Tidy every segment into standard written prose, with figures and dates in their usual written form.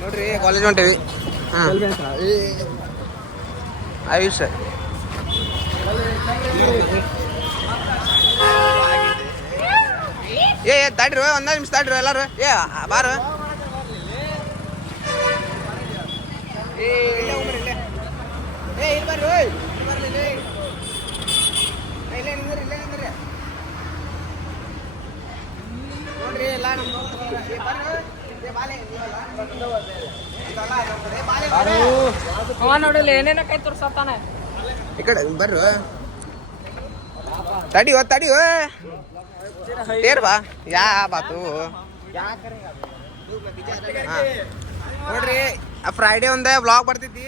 ನೋಡ್ರಿ ಕಾಲೇಜ್ ಹೊಂಟೇವಿ. ಆಯುಷ್ ತಡ್ರಿ ಒಂದ ನಿಮಿಷ ತಡ್ರಿ ಎಲ್ಲಾರು ಬಾರು ನೋಡ್ರಿ ಎಲ್ಲ ನೋಡಲ್ಲ ಏನೇನ ಕೈ ತೋರ್ಸತ್ತಾನೆ ಈ ಕಡೆ ಬರ್ರು ತಡಿ ತೇರ್ ಬಾ ಯಾ ಬಾತು ನೋಡ್ರಿ ಫ್ರೈಡೇ ಒಂದೇ ವ್ಲಾಗ್ ಬರ್ತೈತಿ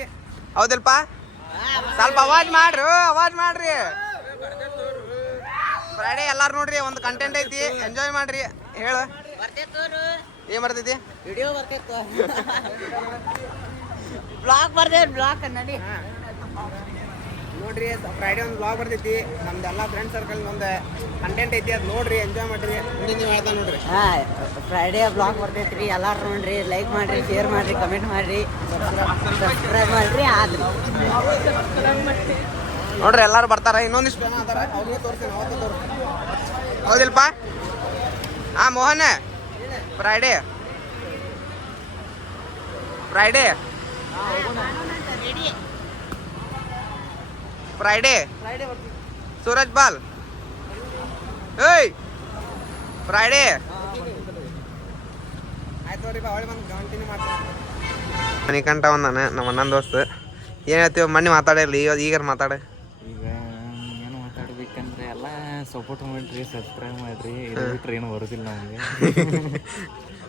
ಹೌದಲ್ಪ ಸ್ವಲ್ಪ ಅವಾಜ್ ಮಾಡ್ರಿ ಫ್ರೈಡೇ ಎಲ್ಲಾರು ನೋಡ್ರಿ ಒಂದು ಕಂಟೆಂಟ್ ಐತಿ ಎಂಜಾಯ್ ಮಾಡ್ರಿ ಹೇಳು ಏನ್ ಬರ್ತೈತಿ ವಿಡಿಯೋ ಬರ್ತಿತ್ತು ಬ್ಲಾಗ್ ಬರ್ದೇ ಬ್ಲಾಗ್ ನಡಿ ನೋಡ್ರಿ ಫ್ರೈಡೇ ಒಂದು ಬ್ಲಾಗ್ ಬರ್ತೈತಿ ನಮ್ದೆಲ್ಲ ಫ್ರೆಂಡ್ ಸರ್ಕಲ್ ಒಂದು ಕಂಟೆಂಟ್ ಐತಿ ಅದು ನೋಡ್ರಿ ಎಂಜಾಯ್ ಮಾಡ್ರಿ ನೀವು ಹೇಳ್ತಾ ನೋಡ್ರಿ ಫ್ರೈಡೇ ಬ್ಲಾಗ್ ಬರ್ತೈತ್ರಿ ಎಲ್ಲಾರು ನೋಡ್ರಿ ಲೈಕ್ ಮಾಡ್ರಿ ಶೇರ್ ಮಾಡ್ರಿ ಕಮೆಂಟ್ ಮಾಡ್ರಿ ಸಬ್ಸ್ಕ್ರೈಬ್ ಮಾಡ್ರಿ ಆದ್ರಿ ನೋಡ್ರಿ ಎಲ್ಲಾರು ಬರ್ತಾರ ಇನ್ನೊಂದಿಷ್ಟು ಜನ ಅದಾರ ಅವ್ರಿಗೆ ತೋರಿಸ್ತೀನಿ ಅವತ್ತೇ ತೋರಿಸ್ತೀನಿ ಹೌದಿಲ್ಪ ಮೋಹನ್ ಫ್ರೈಡೇ ಸೂರಜ್ ಬಾಲ್ ಏಯ್ ಫ್ರೈಡೇ ಆಯ್ತು ನೋಡ್ರಿ ಬಾ ಹೊಳ್ಳಿ ಬಂದು ಕಂಟಿನ್ಯೂ ಮಾಡ್ತೀನಿ ಮಣಿಕಂಠ ಒಂದಾನೆ ನಮ್ಮ ಅಣ್ಣನ ದೋಸ್ತ ಏನು ಹೇಳ್ತೀವಿ ಮಣ್ಣಿ ಮಾತಾಡಿರ್ಲಿ ಈಗ ಮಾತಾಡ ಈಗ ಏನು ಮಾತಾಡ್ಬೇಕಂದ್ರೆ ಎಲ್ಲ ಸಪೋರ್ಟ್ ಮಾಡಿರಿ ಸಬ್ಸ್ಕ್ರೈಬ್ ಮಾಡಿರಿ ಇದು ಬಿಟ್ರೆ ಏನು ಬರೋದಿಲ್ಲ ನಮಗೆ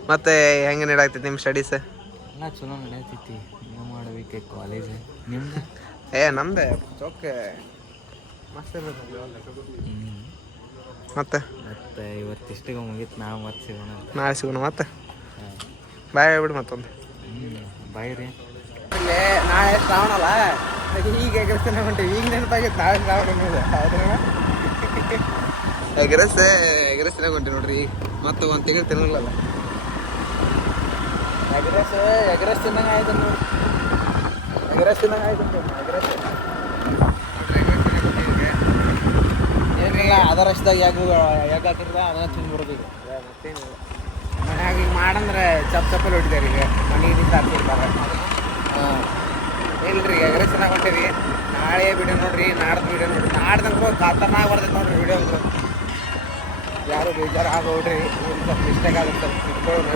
ಮತ್ತೆ ಹೆಂಗೆ ನಡಾಗ್ತೈತಿ ನಿಮ್ಮ ಸ್ಟಡೀಸ್ ಎಲ್ಲ ಚಲೋ ನಡೆಯತೈತಿ ಏನು ಮಾಡಬೇಕು ಕಾಲೇಜ್ ನಿಮ್ದು ನಮ್ದೆ ಚೌಕೆ ಮಸ್ತ್ ಮತ್ತೆ ಇವತ್ತು ಇಷ್ಟಿಗೆ ಮುಗೀತು ನಾವು ಮತ್ತೆ ಸಿಗೋಣ ನಾಳೆ ಸಿಗೋಣ ಮತ್ತೆ ಬಾಯ್ ಹೇಳ್ಬಿಡಿ ಮತ್ತೊಂದು ಬಾಯ್ ರೀ ನಾಳೆ ಶ್ರಾವಣ ಅಲ್ಲ ಈಗ ಎಗ್ರೆಸ್ತಾನೆ ಹೊಂಟೀವಿ ಈಗ ನೆನಪಾಗಿತ್ತು ನಾಳೆ ಶ್ರಾವಣ ಎಗ್ರೆಸ್ತಾನೆ ಹೊಂಟೀವಿ ನೋಡ್ರಿ ಈಗ ಮತ್ತೆ ಒಂದು ತಿಂಗಳು ತಿನ್ನಲ್ಲ ಎಗ್ರೆಸ್ ತಿನ್ನಂಗೆ ಆಯ್ತು ನೋಡಿ ಎಗ್ರೆಸ್ ತಿನ್ನಂಗೆ ಆಯ್ತು ಏನಿಲ್ಲ ಅದರಷ್ಟಾಗ ಯಾಕೆ ಹಾಕಿದ್ರೆ ಅದನ್ನ ತಿಂದ್ಬಿಡೋದು ಈಗ ಮತ್ತೇನಿಲ್ಲ ಮನ್ಯಾಗ ಈಗ ಮಾಡಂದ್ರೆ ಚಪ್ಪಲಿ ಹೊಡಿತಾರೆ ಈಗ ಮನೆಗೆ ಹಾಕ್ತಿರ್ತಾರೆ ಇಲ್ರಿ ಎಗ್ರೆಸ್ ಚೆನ್ನಾಗಿ ಹೊಂಟೀವಿ ನಾಳೆ ವಿಡಿಯೋ ನೋಡ್ರಿ ನಾಡ್ದು ವಿಡಿಯೋ ನೋಡ್ರಿ ನಾಡ್ದಂಗೆ ಖಾತರ್ನಾಗ ಬರ್ತೈತೆ ನೋಡ್ರಿ ವಿಡಿಯೋ ಅಂದ್ರೆ ಯಾರು ಬೇಜಾರು ಆಗೋಡ್ರಿ ಸ್ವಲ್ಪ ಮಿಸ್ಟೇಕ್ ಆಗುತ್ತೆ ಇಟ್ಕೊಳ್ಳೋಣ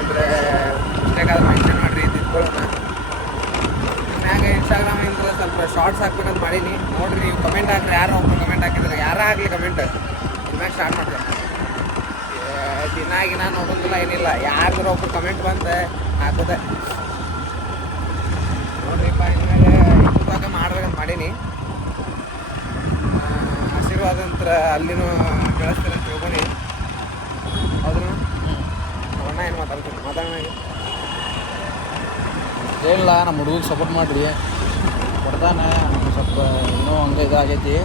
ಅಂದರೆ ಮಿಸ್ಟೇಕ್ ಆದ್ರೆ ಮೆನ್ಷನ್ ಮಾಡಿರಿ ಇಟ್ಕೊಳ್ಳೋಣ ಮ್ಯಾಗ ಇನ್ಸ್ಟಾಗ್ರಾಮಿಂದ ಸ್ವಲ್ಪ ಶಾರ್ಟ್ಸ್ ಹಾಕ್ಬೇಕಂತ ಮಾಡೀನಿ ನೋಡ್ರಿ ನೀವು ಕಮೆಂಟ್ ಹಾಕ್ರಿ ಯಾರು ಒಬ್ಬರು ಕಮೆಂಟ್ ಹಾಕಿದ್ರೆ ಯಾರೇ ಆಗಲಿ ಕಮೆಂಟ್ ಇನ್ಮ್ಯಾಗ ಸ್ಟಾರ್ಟ್ ಮಾಡ್ತಾರೆ ದಿನ ನೋಡೋದಿಲ್ಲ ಏನಿಲ್ಲ ಯಾರು ಒಬ್ರು ಕಮೆಂಟ್ ಬಂದು ಹಾಕೋದೆ ನೋಡ್ರಿಪ್ಪ ಇನ್ಮ್ಯಾಗ ಮಾಡ್ಬೇಕಂತ ಮಾಡೀನಿ ಆಶೀರ್ವಾದ ಅಂತ ಅಲ್ಲಿನೂ ಬೆಳೆಸ್ತಾರೆ ಅಂತ ತಿಳ್ಕೊಂಡು ಹೌದ್ರ ಅಣ್ಣ ಏನು ಮಾತಾಡೋಣ ಏನಿಲ್ಲ ನಮ್ಮ ಹುಡುಗಿಗೆ ಸಪೋರ್ಟ್ ಮಾಡಿರಿ ಬರ್ತಾನೆ ನಮ್ಗೆ ಸ್ವಲ್ಪ ಇನ್ನೂ ಹಂಗೆ ಇದಾಗೈತಿ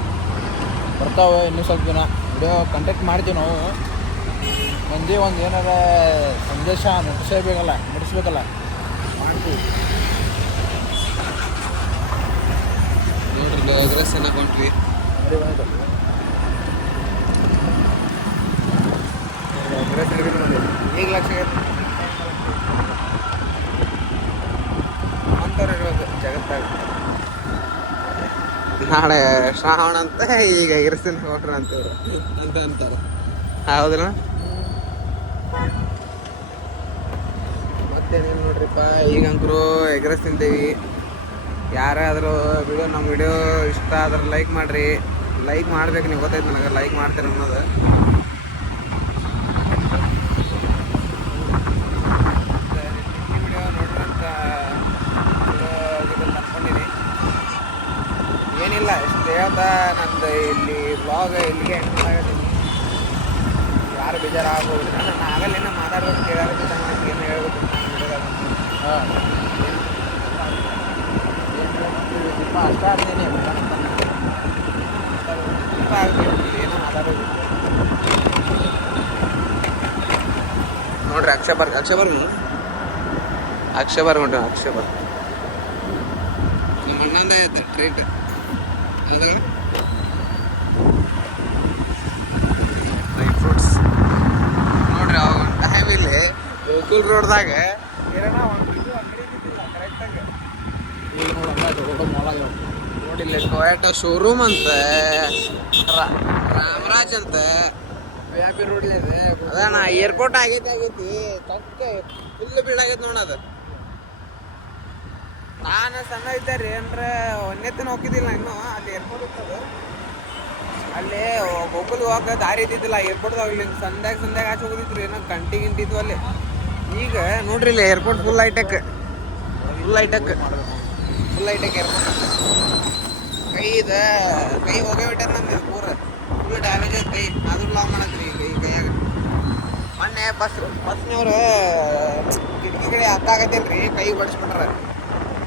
ಬರ್ತಾವೆ ಇನ್ನೂ ಸ್ವಲ್ಪ ದಿನ ವಿಡಿಯೋ ಕಂಟೆಕ್ಟ್ ಮಾಡ್ತೀವಿ ನಾವು ಮಂದಿ ಒಂದು ಏನಾರ ಸಂದೇಶ ಮುಟ್ಟಿಸ್ಬೇಕಲ್ಲ ನೋಡ್ರಿ ಎಗ್ರೆಸ್ ಚೆನ್ನಾಗಿ ಹೊಂಟ್ವಿ ಈಗ ಲಕ್ಷ ಅಂತವ್ರು ಇರೋದು ಜಗತ್ತಾಗ ನಾಳೆ ಶ್ರಾವಣ ಅಂತ ಈಗ ಎಗ್ರೆಸ್ಸಿನ ಹೊಟ್ರ ಅಂತವ್ರು ಅಂತ ಅಂತಾರೆ ಹೌದಲ್ಲ ಮತ್ತೇನೇನು ನೋಡ್ರಿಪ್ಪ ಈಗಂಕರು ಎಗ್ರೆಸ್ ತಿಂತೀವಿ ಯಾರಾದರೂ ವಿಡಿಯೋ ನಮ್ಮ ವಿಡಿಯೋ ಇಷ್ಟ ಆದ್ರೆ ಲೈಕ್ ಮಾಡಿರಿ ಲೈಕ್ ಮಾಡ್ಬೇಕು ನೀವು ಗೊತ್ತೈತೆ ನನಗೆ ಲೈಕ್ ಮಾಡ್ತೀರ ಅನ್ನೋದು ವಿಡಿಯೋ ನೋಡ್ರಂತ ಅನ್ಕೊಂಡಿನಿ ಏನಿಲ್ಲ ಇಷ್ಟು ಹೇಳ್ತಾ ನಂದು ಇಲ್ಲಿ ಬ್ಲಾಗ್ ಇಲ್ಲಿಗೆ ಎಂಡ್ ಆಗತ್ತೀನಿ ಯಾರು ಬೇಜಾರಾಗ್ಬೋದು ನಾನು ಆಗಲ್ಲೇನೋ ಮಾತಾಡ್ಬೇಕು ಕೇಳಾರ ನನಗೆ ಏನು ಹೇಳ್ಬೇಕು ಹಾಂ ಅಷ್ಟ ಆಗ್ತೀನಿ ನೋಡ್ರಿ ಅಕ್ಷಬರ್ಗ್ ಹೊಂಟ ಅಕ್ಷಬರ್ಗ್ ನಮ್ಮ ಅಣ್ಣಂದ ಐತೆ ಟ್ರೀಟ್ ಅದು ಡ್ರೈ ಫ್ರೂಟ್ಸ್ ನೋಡ್ರಿ ಅವಾಗ ಒಂದು ಟೈಮ್ ಇಲ್ಲಿ ಗೋಕುಲ್ ರೋಡ್ದಾಗ ಏನೋ ಒಂದು ಇದು ಅಂಗಡಿ ಇದ್ದಿಲ್ಲ ಕರೆಕ್ಟಾಗಿ ಈಗ ನೋಡಲ್ಲ ಮಾಲ್ ನೋಡಿಲ್ಲ ಟೊಯಾಟೊ ಶೋರೂಮ್ ಅಂತ ರಾಮರಾಜ್ ಅಂತ VIP ರೋಡ್ ಇದೆ ಅದಣ್ಣ ಏರ್ಪೋರ್ಟ್ ಆಗೈತಿ ಚಕ್ಕೆ ಫುಲ್ ಬೀಳಾಗೈತಿ ನೋಡೋದು ನಾನು ಸಣ್ಣ ಇದ್ದೆ ರೀ ಅಂದ್ರೆ ಒಂದೇತನ ಹೋಗಿದ್ದಿಲ್ಲ ಇನ್ನೂ ಅಲ್ಲಿ ಏರ್ಪೋರ್ಟ್ ಇರ್ತದೆ ಅಲ್ಲಿ ಗೋಕುಲ್ ಹೋಗಕ್ಕೆ ದಾರಿ ಇದ್ದಿದ್ದಿಲ್ಲ ಏರ್ಪೋರ್ಟ್ದಾಗ ಇಲ್ಲಿ ಸಂಧ್ಯಾಗ ಆಚೆ ಹೋಗಿದ್ರು ಏನೋ ಗಂಟೆ ಇದ್ವು ಅಲ್ಲಿ ಈಗ ನೋಡ್ರಿ ಇಲ್ಲಿ ಏರ್ಪೋರ್ಟ್ ಫುಲ್ ಹೈಟೆಕ್ ಏರ್ಪೋರ್ಟ್ ಕೈ ಹೋಗೇ ಬಿಟ್ಟಾರ ನಂದು ಪೂರ ಫುಲ್ ಡ್ಯಾಮೇಜ್ ಐತೆ ಕೈ ಅದು ಲಾಂಗ್ ಮಾಡತ್ರಿ ಈಗ ಈ ಕೈಯಾಗ ಮೊನ್ನೆ ಬಸ್ನವ್ರು ಕಿಟಕಿ ಕಡೆ ಹತ್ತಾಗತ್ತೇನ್ರಿ ಕೈ ಬಡಿಸ್ಬಿಟ್ರ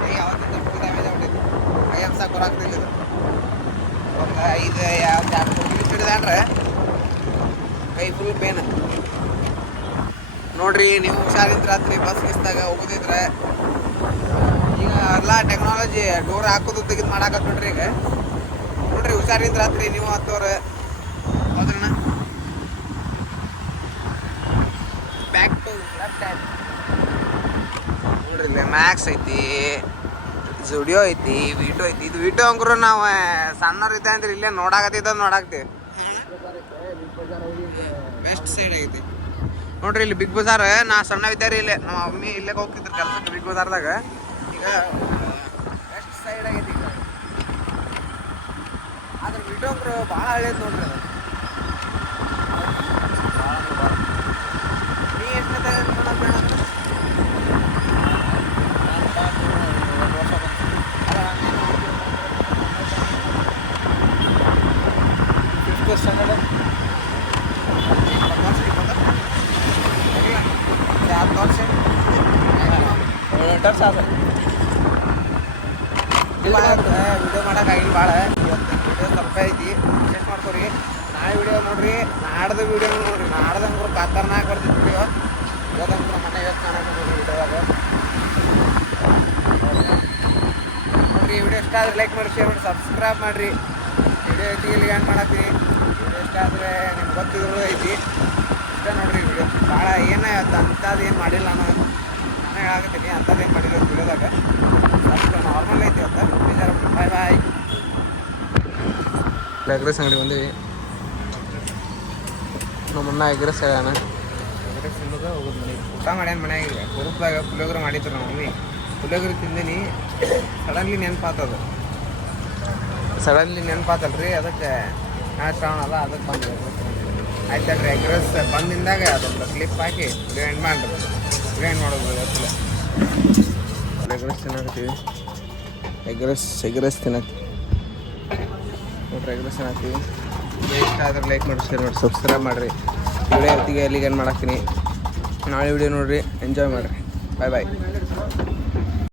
ಕೈ ಯಾವತ್ತಿಂದ ಫುಲ್ ಡ್ಯಾಮೇಜ್ ಆಗ್ಬಿಟ್ಟೈತಿ ಕೈ ಹತ್ಸಕ್ಕೆ ಬರಾಕ್ತಿಲ್ಲ ಇದು ಒಂದು 5-2 ಹಿಡಿದಾಡ್ರೆ ಕೈ ಫುಲ್ ಪೇನ್ ನೋಡ್ರಿ ನೀವು ಹುಷಾರಿಂತ ರಾತ್ರಿ ಬಸ್ ಮಿಸ್ದಾಗ ಹೋಗೋದಿದ್ರೆ ಈಗ ಎಲ್ಲ ಟೆಕ್ನಾಲಜಿ ಡೋರ್ ಹಾಕೋದು ತೆಗೆದು ಮಾಡಾಕತ್ ನೋಡ್ರಿ ಈಗ ನೋಡ್ರಿ ಹುಷಾರಿಂದ ರಾತ್ರಿ ನೀವು ಹತ್ತೋರು ಹೌದ್ರಣ್ಣ ಬ್ಯಾಕ್ ಟು ಲೆಫ್ಟ್ ಹ್ಯಾಂಡ್ ನೋಡ್ರಿ ಇಲ್ಲಿ ಮ್ಯಾಕ್ಸ್ ಐತಿ ಜುಡಿಯೋ ಐತಿ ವಿಟೋ ಐತಿ ಇದು ವಿಟೋ ಅಂಕರು ನಾವು ಸಣ್ಣವ್ರು ಇದ್ದ ಅಂದ್ರೆ ಇಲ್ಲೇ ನೋಡಾಕ್ತೀವಿ ವೆಸ್ಟ್ ಸೈಡ್ ಐತಿ ನೋಡ್ರಿ ಇಲ್ಲಿ ಬಿಗ್ ಬಜಾರ್ ನಾ ಸಣ್ಣ ಇದ್ದಾರೆ ಇಲ್ಲೇ ನಮ್ಮ ಮಮ್ಮಿ ಇಲ್ಲೇ ಹೋಗ್ತಿದ್ರು ಕೆಲಸಕ್ಕೆ ಬಿಗ್ ಬಜಾರ್ದಾಗ ಈಗ ವೆಸ್ಟ್ ಸೈಡ್ ಆಗೈತಿ ಈಗ ಆದ್ರೆ ವಿಟೋ ಅಂಕರು ಭಾಳ ಹಳೇದು ನೋಡ್ರಿ ಅದು ನೀ ಎಷ್ಟನೇ ವಿಡಿಯೋ ಮಾಡೋಕ್ಕಾಗಿಲ್ಲ ಭಾಳ ಇವತ್ತು ವಿಡಿಯೋ ಸ್ವಲ್ಪ ಐತಿ ಅಡ್ಜಸ್ಟ್ ಮಾಡ್ಕೊರಿ ನಾಳೆ ವಿಡಿಯೋ ನೋಡ್ರಿ ನಾಡ್ದು ವಿಡಿಯೋ ನೋಡ್ರಿ ನಾಡ್ದಂಗ್ರು ಖತರ್ನಾಕ್ ಬರ್ತಿತ್ತು ವಿಡಿಯೋ ಇವತ್ತಂಗ್ರು ಮನೆ ಇವತ್ತು ಕಾಣಕ್ಕೆ ನೋಡ್ರಿ ವಿಡಿಯೋದಾಗ ನೋಡ್ರಿ ವಿಡಿಯೋ ಇಷ್ಟ ಆದ್ರೆ ಲೈಕ್ ಮಾಡಿ ಶೇರ್ ಮಾಡಿ ಸಬ್ಸ್ಕ್ರೈಬ್ ಮಾಡಿರಿ ವಿಡಿಯೋ ಐತಿ ಇಲ್ಲಿ ಏನು ಮಾಡತ್ತೀನಿ ವಿಡಿಯೋ ಇಷ್ಟ ಆದರೆ ನಿಮ್ಗೆ ಗೊತ್ತಿದ್ರು ಐತಿ ಇಷ್ಟ ನೋಡ್ರಿ ವಿಡಿಯೋ ಭಾಳ ಏನು ಅಂಥದ್ದು ಏನು ಮಾಡಿಲ್ಲ ನಾನು ಹೇಳಾಕತ್ತೀನಿ ಅಂಥದ್ದೇನು ಮಾಡಿಲ್ಲ ವಿಡಿಯೋದಾಗ ಅಷ್ಟು ನಾರ್ಮಲ್ ಐತಿ ಇವತ್ತು ಬೇಜಾರು ಬಾಯ್ ಎಗ್ರೆಸ್ ಅಂಗಡಿ ಬಂದೀವಿ ನಮ್ಮನ್ನ ಎಗ್ರೆಸ್ ಹೇಳ್ಯಾನ ಎಗ್ರೆಸ್ ತಿನ್ನೋದು ಹೋಗೋದು ಮನೆಗೆ ಊಟ ಮಾಡ್ಯಾನ ಮನ್ಯಾಗ ಹುರುಪ್ದಾಗ ಪುಳಿಯೋಗರೆ ಮಾಡಿದ್ರು ನಮ್ಮ ಮಮ್ಮಿ ಪುಳಿಯೋಗರೆ ತಿಂದೀನಿ ಸಡನ್ಲಿ ನೆನಪಾತಲ್ರಿ ಅದಕ್ಕೆ ನಾಳೆ ಶ್ರಾವಣ ಅಲ್ಲ ಅದಕ್ಕೆ ಬಂದು ಆಯ್ತಲ್ರಿ ಎಗ್ರೆಸ್ ಬಂದಿಂದಾಗ ಅದೊಂದು ಕ್ಲಿಪ್ ಹಾಕಿ ಗ್ರೈಂಡ್ ಮಾಡೋದು ಗೊತ್ತಿಲ್ಲ ಎಗ್ರೆಸ್ ತಿನ್ನಕತ್ತೀವಿ ಎಗ್ರೆಸ್ ತಿನ್ನಕ್ಕೆ ನೋಡ್ರಿ ಎಗ್ರೆಸ್ ತಿನ್ನತ್ತೀವಿ ಇಷ್ಟ ಆದ್ರೆ ಲೈಕ್ ಮಾಡಿ ಶೇರ್ ಮಾಡಿ ಸಬ್ಸ್ಕ್ರೈಬ್ ಮಾಡಿರಿ ವಿಡಿಯೋ ಹೊತ್ತಿಗೆ ಎಲ್ಲಿಗೆ ಏನು ಮಾಡಾಕ್ತೀನಿ ನಾಳೆ ವಿಡಿಯೋ ನೋಡಿರಿ ಎಂಜಾಯ್ ಮಾಡಿರಿ ಬಾಯ್